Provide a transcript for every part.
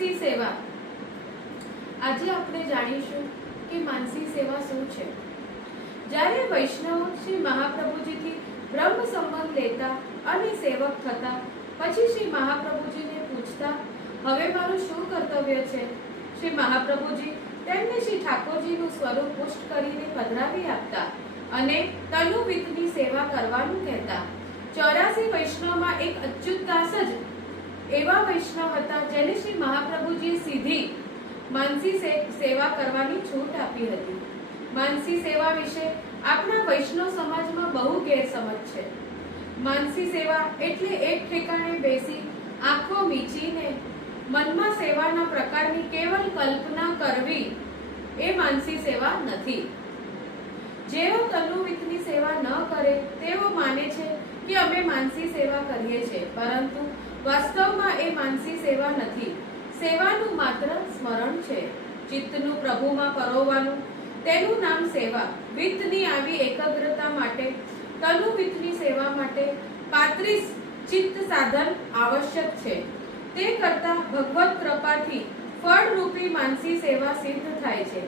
માનસી સેવા। આજે આપણે જાણીશું કે માનસી સેવા શું છે। જ્યારે વૈષ્ણવ શ્રી મહાપ્રભુજીથી બ્રહ્મ સંબંધ લેતા અને સેવક થતા પછી શ્રી મહાપ્રભુજીને પૂછતા, હવે મારું શું કર્તવ્ય છે? શ્રી મહાપ્રભુજી તેમને શ્રી ઠાકોરજીનું સ્વરૂપ પુષ્ટ કરીને પધરાવી આપતા અને તનુવિતની સેવા કરવાનું કહેતા। 84 વૈષ્ણવમાં એક અચ્યુતદાસ જ એવા વૈષ્ણવ હતા જેને શ્રી મહાપ્રભુજીએ સીધી માનસી સેવા કરવાની છૂટ આપી હતી। માનસી સેવા વિશે આપણા વૈષ્ણવ સમાજમાં બહુ ગેરસમજ છે। માનસી સેવા એટલે એક ઠેકાણે બેસી આંખો મીચીને મનમાં સેવાના પ્રકારની કેવલ કલ્પના કરવી એ માનસી સેવા નથી। જેઓ તનુવિતની સેવા ન કરે તેઓ માને છે કે અમે માનસી સેવા કરીએ છીએ, પરંતુ વાસ્તવમાં એ માનસી સેવા નથી। સેવાનું માત્ર સ્મરણ છે, ચિત્તનું પ્રભુમાં પરોવવાનું, તેનું નામ સેવા। વિતની આવી એકાગ્રતા માટે, તનુવિતની સેવા માટે 35 ચિત્ત સાધન આવશ્યક છે। તે કરતા ભગવત કૃપાથી ફળરૂપી માનસી સેવા સિદ્ધ થાય છે।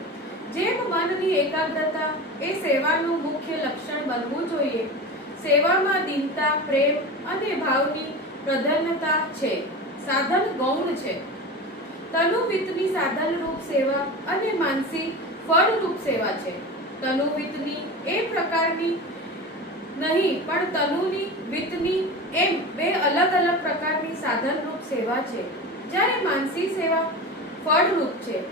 જેમ મનની એકાગ્રતા એ સેવાનું મુખ્ય લક્ષણ બનવું જોઈએ, સેવામાં દીનતા, પ્રેમ અને ભાવની પ્રધાનતા છે। સાધન ગૌણ છે। તનુવિતની સાધનરૂપ સેવા અને માનસી ફળરૂપ સેવા છે। તનુવિતની એ પ્રકારની નહીં પણ તનુની, વિતની એમ બે અલગ અલગ પ્રકારની સાધનરૂપ સેવા છે, જ્યારે માનસી સેવા ફળરૂપ છે।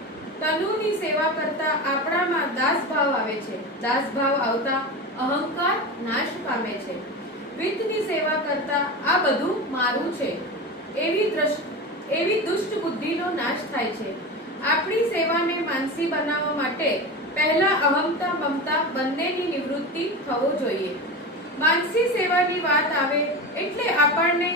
તનુની સેવા કરતા આપણામાં દાસભાવ આવે છે। દાસભાવ આવતા અહંકાર નાશ પામે છે। વિતની સેવા કરતા આ બધું મારું છે એવી દુષ્ટ બુદ્ધિનો નાશ થાય છે। આપણી સેવાને માનસી બનાવવા માટે પહેલા અહંતા મમતા બંનેની નિવૃત્તિ થવો જોઈએ। માનસી સેવાની વાત આવે એટલે આપણને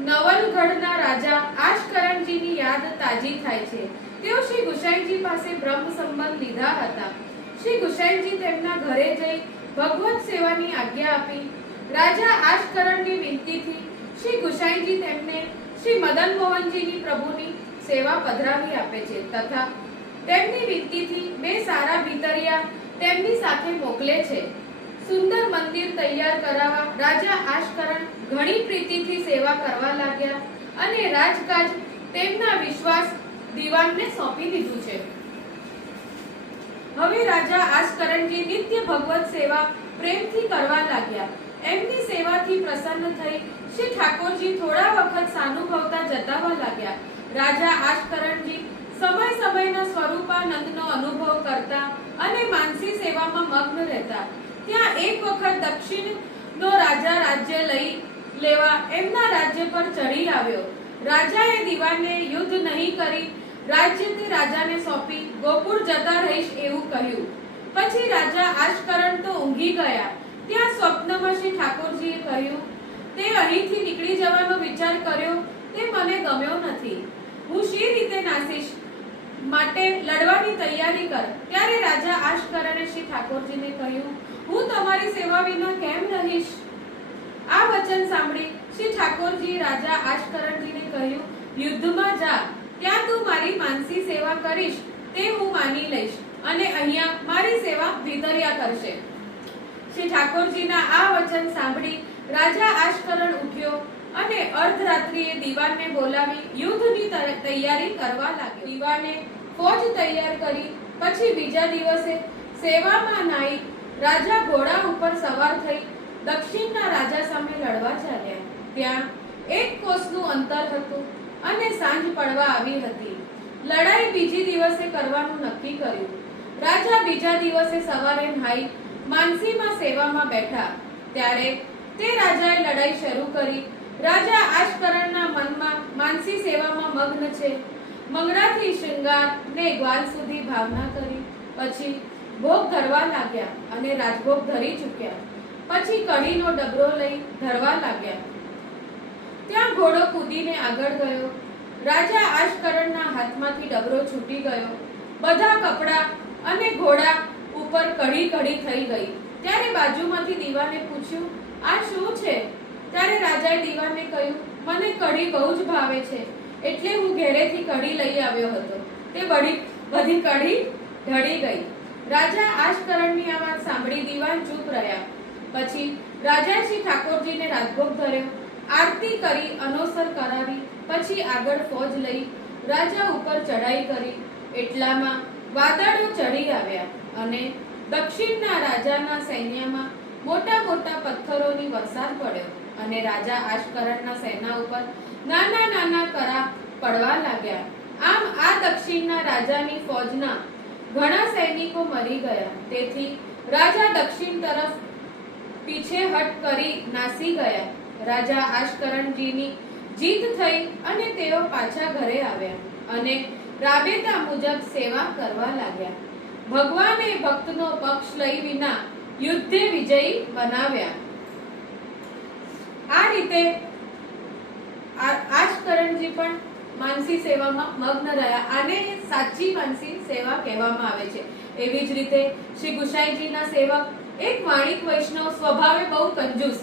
નવલગઢના રાજા આશકરણજીની યાદ તાજી થાય છે। તેઓ શ્રી ગુસાઈજી પાસે બ્રહ્મ સંબંધ લીધા હતા। શ્રી ગુસાઈજી તેમના ઘરે જઈ ભગવત સેવાની આજ્ઞા આપી। રાજા આશકરણની વિનંતીથી શ્રી ગુસાઈજી તેમને શ્રી મદન મોહનજીની પ્રભુની સેવા પધરાવી આપે છે તથા તેમની વિનંતીથી બે સારા ભીતરિયા તેમની સાથે મોકલે છે। સુંદર મંદિર તૈયાર કરાવવા રાજા આશકરણ ઘણી પ્રીતિથી સેવા કરવા લાગ્યા અને રાજકાજ તેમના વિશ્વાસ દીવાનને સોંપી દીધું છે। હવે રાજા આશકરણજી નિત્ય ભગવત સેવા પ્રેમથી કરવા લાગ્યા। એમની સેવાથી પ્રસન્ન થઈ શ્રી ઠાકોરજી થોડા વખત સાનુભવતા જતાવા લાગ્યા। રાજા આશકરણજી સમય સમયના સ્વરૂપાનંદનો અનુભવ કરતા અને માનસી સેવામાં મગ્ન રહેતા। ત્યાં એક વખત દક્ષિણનો રાજા રાજ્ય લઈ લેવા એમના રાજ્ય પર ચડી આવ્યો। રાજાએ દીવાને યુદ્ધ નહીં કરી રાજ્ય તે રાજાને સોંપી ગોકુળ જતા રહીશ એવું કહ્યું। પછી રાજા આશકરણ તો ઊંઘી ગયા। ત્યાં સ્વપ્નમાં શ્રી ઠાકોરજીએ કહ્યું, તે અહીંથી નીકળી જવાનો વિચાર કર્યો તે મને ગમ્યો નથી। હું શી રીતે નાસીશ, માટે લડવાની તૈયારી કર। ત્યારે રાજા આશકરણે શ્રી ઠાકોરજીને કહ્યું, હું તમારી સેવા વિના કેમ રહીશ? આ વચન સાંભળી શ્રી ઠાકોરજી રાજા આશકરણજીને કહ્યું, યુદ્ધમાં જા, ત્યાં તું મારી માનસી સેવા કરીશ તે હું માની લઈશ અને અહીંયા મારી સેવા ભીતરિયા કરશે। શ્રી ઠાકોરજીના આ વચન સાંભળી રાજા આશકરણ ઉઠ્યો અને અર્ધરાત્રિએ દીવાનને બોલાવી યુદ્ધની તૈયારી કરવા લાગ્યો। દીવાને ફોજ તૈયાર કરી પછી બીજા દિવસે સેવામાં નાઈ રાજા ઘોડા ઉપર સવાર થઈ દક્ષિણના રાજા સામે લડવા ચાલ્યા। ત્યાં એક કોસનું અંતર હતું અને સાંજ પડવા આવી હતી। લડાઈ બીજી દિવસે કરવાનું નક્કી કર્યું। રાજા બીજા દિવસે સવારે નાઈ માનસીમાં સેવામાં બેઠા। ત્યારે તે રાજાએ લડાઈ શરૂ કરી। રાજા આશકરણના મનમાં માનસી સેવામાં મગ્ન છે। મંગળાથી શૃંગાર ને ગ્વાલ સુધી ભાવના કરી। પછી ભોગ ધરવા લાગ્યા અને રાજભોગ ધરી ચૂક્યા। પછી કઢીનો ડબરો લઈ ધરવા લાગ્યા। ત્યાં ઘોડો કૂદીને આગળ ગયો। રાજા આશકરણના હાથમાંથી ડબરો છૂટી ગયો। બધા કપડા અને ઘોડા ઉપર કઢી કઢી થઈ ગઈ। ત્યારે બાજુમાંથી દીવાને પૂછ્યું, આ શું છે? ત્યારે રાજાએ દીવાને કહ્યું, મને કઢી બહુ જ ભાવે છે, એટલે હું ઘેરેથી કઢી લઈ આવ્યો હતો. તે બધી કઢી ઢળી ગઈ. રાજા આજકરણની આ વાત સાંભળી દીવાન ચૂપ રહ્યા. પછી રાજાએ શ્રી ઠાકોરજીને રાજભોગ ધર્યો, આરતી કરી અનોસર કરાવી, પછી આગળ ફોજ લઈ રાજા ઉપર ચડાઈ કરી. એટલામાં વાદળો ચડી આવ્યા અને દક્ષિણના રાજાના સૈન્યમાં મોટા મોટા પથ્થરોની વરસાદ પડ્યો અને રાજા આજકરણના સેના ઉપર નાના નાના કરા પડવા લાગ્યા. આમ આ દક્ષિણના રાજાની ફોજના ઘણા સૈનિકો મરી ગયા. તેથી રાજા દક્ષિણ તરફ પીછેહટ કરી નાસી ગયા. રાજા આજકરણજીની જીત થઈ અને તેઓ પાછા ઘરે આવ્યા અને રાબેતા મુજબ સેવા કરવા લાગ્યા. ભગવાને ભક્તનો પક્ષ લઈ વિના યુદ્ધે વિજયી બનાવ્યા. આ રીતે આજકરણજી પણ માનસી સેવામાં મગ્ન રહ્યા. આને સાચી માનસી સેવા કહેવામાં આવે છે. એવી જ રીતે શ્રી ગુસાઈજીના સેવક એક વાણિક વૈષ્ણવ, સ્વભાવે બહુ કંજૂસ,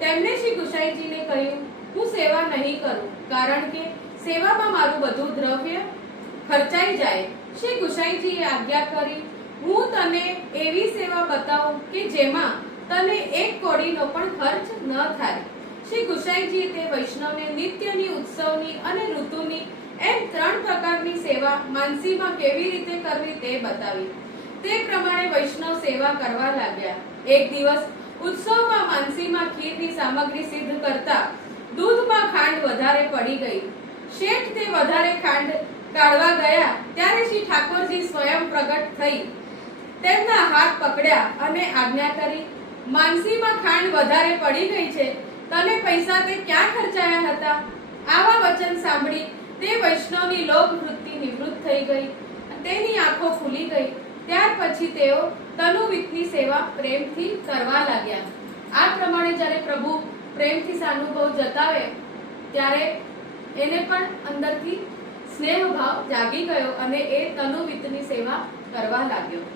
તેમણે શ્રી ગુસાઈજીને કહ્યું, હું સેવા નહીં કરું, કારણ કે સેવામાં મારું બધું દ્રવ્ય ખર્ચાઈ જાય. શ્રી ગુસાઈજીએ આજ્ઞા કરી, હું તને એવી સેવા બતાવું કે જેમાં તને એક કોડીનો પણ ખર્ચ ન થાય. શ્રી ગુસાઈજીએ તે વૈષ્ણવને નિત્યની, ઉત્સવની અને ઋતુની એમ 3 પ્રકારની સેવા માનસીમાં કેવી રીતે કરવી તે બતાવી. તે પ્રમાણે વૈષ્ણવ સેવા કરવા લાગ્યા. એક દિવસ ઉત્સવમાં માનસીમાં ખીરની સામગ્રી સિદ્ધ કરતા દૂધમાં ખાંડ વધારે પડી ગઈ. શેઠ તે વધારે ખાંડ કાઢવા ગયા ત્યારે શ્રી ઠાકોરજી સ્વયં પ્રગટ થઈ તેમના હાથ પકડ્યા અને આજ્ઞા કરી, માનસીમાં ખાંડ વધારે પડી ગઈ છે, તને પૈસા તે ક્યાં ખર્ચાયા હતા? આવા વચન સાંભળી તે વૈષ્ણવની લોભ વૃત્તિ નિવૃત્ત થઈ ગઈ, તેની આંખો ખુલી ગઈ. ત્યાર પછી તેઓ તનુવિતની સેવા પ્રેમથી કરવા લાગ્યા. આ પ્રમાણે જ્યારે પ્રભુ પ્રેમથી સાનુભવ જતાવે ત્યારે એને પણ અંદરથી સ્નેહ ભાવ જાગી ગયો અને એ તનુવિતની સેવા કરવા લાગ્યો.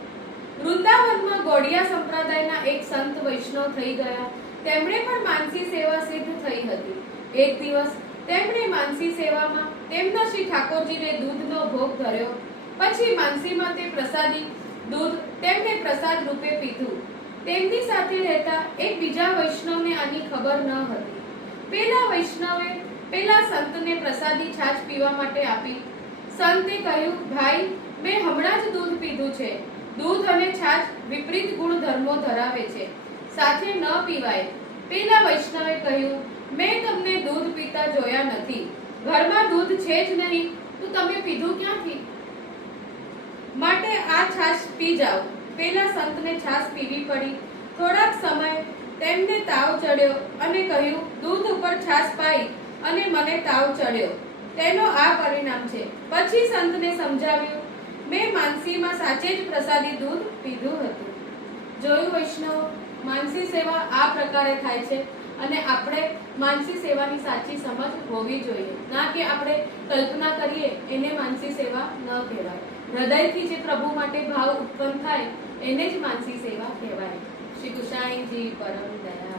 વૃંદાવનમાં ગોડિયા સંપ્રદાયના એક સંત વૈષ્ણવ થઈ ગયા. તેમણે પણ માનસી સેવા સિદ્ધ થઈ હતી. એક દિવસ તેમણે માનસી સેવામાં તેમના શ્રી ઠાકોરજીને દૂધનો ભોગ ધર્યો. પછી માનસીમાં તે પ્રસાદી દૂધ તેમણે પ્રસાદ રૂપે પીધું. તેમની સાથે રહેતા એક બીજા વૈષ્ણવને આની ખબર ન હતી. પેલા વૈષ્ણવે પેલા સંતને પ્રસાદી છાશ પીવા માટે આપી. સંતે કહ્યું, ભાઈ, મેં હમણાં જ દૂધ પીધું છે. દૂધ અને છાશ વિપરીત ગુણધર્મો ધરાવે છે, સાથે ન પીવાય. પેલા વૈષ્ણવે કહ્યું, મેં તમને દૂધ પીતા જોયા નથી. ઘરમાં દૂધ છે જ નહીં તો તમે પીધું ક્યાંથી? માટે આ છાશ પી જાઓ. પેલા સંતને છાશ પીવી પડી. થોડાક સમય તેમને તાવ ચડ્યો અને કહ્યું, દૂધ ઉપર છાશ પાઈ અને મને તાવ ચડ્યો, તેનો આ પરિણામ છે. પછી સંતને સમજાવ્યું, મેં માનસીમાં સાચે જ પ્રસાદી દૂધ પીધું હતું. જોયું વૈષ્ણવ, માનસી સેવા આ પ્રકારે થાય છે અને આપણે માનસી સેવાની સાચી સમજ હોવી જોઈએ. ના કે આપણે કલ્પના કરીએ એને માનસી સેવા ન કહેવાય. હૃદયથી જે પ્રભુ માટે ભાવ ઉત્પન્ન થાય એને જ માનસી સેવા કહેવાય. શ્રી ગુસાઈજી પરમ દયા.